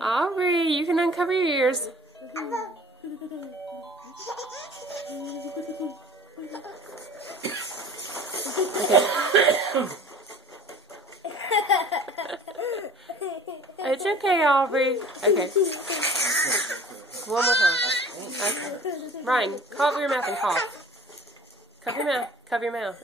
Aubrey, you can uncover your ears. It's okay, Aubrey. Okay. One more time. Okay. Ryan, cover your mouth and cough. Cover your mouth. Cover your mouth.